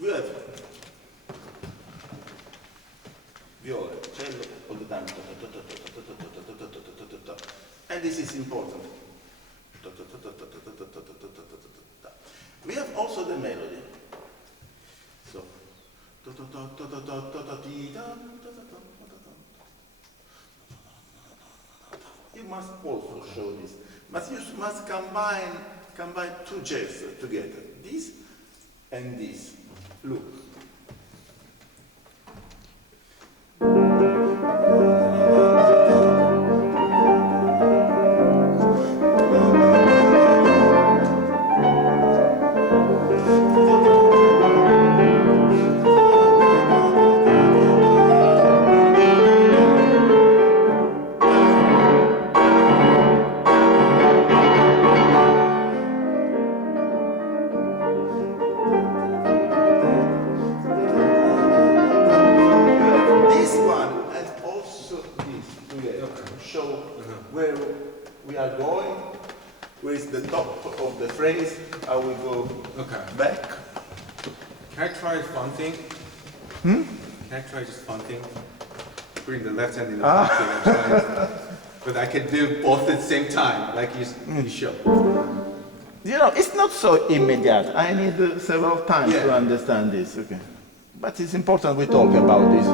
we have viola, cello, all the time. And this is important. We have also the melody. So, you must also show this, but you must combine two gestures together, this and this. Look. Where we are going, where is the top of the phrase, how we go back. Can I try a fun thing? Hmm? Can I try just fun thing? Bring the left hand in the pocket. But I can do both at the same time, like you show. You know, it's not so immediate. I need several times to understand this. Okay. But it's important we talk about this.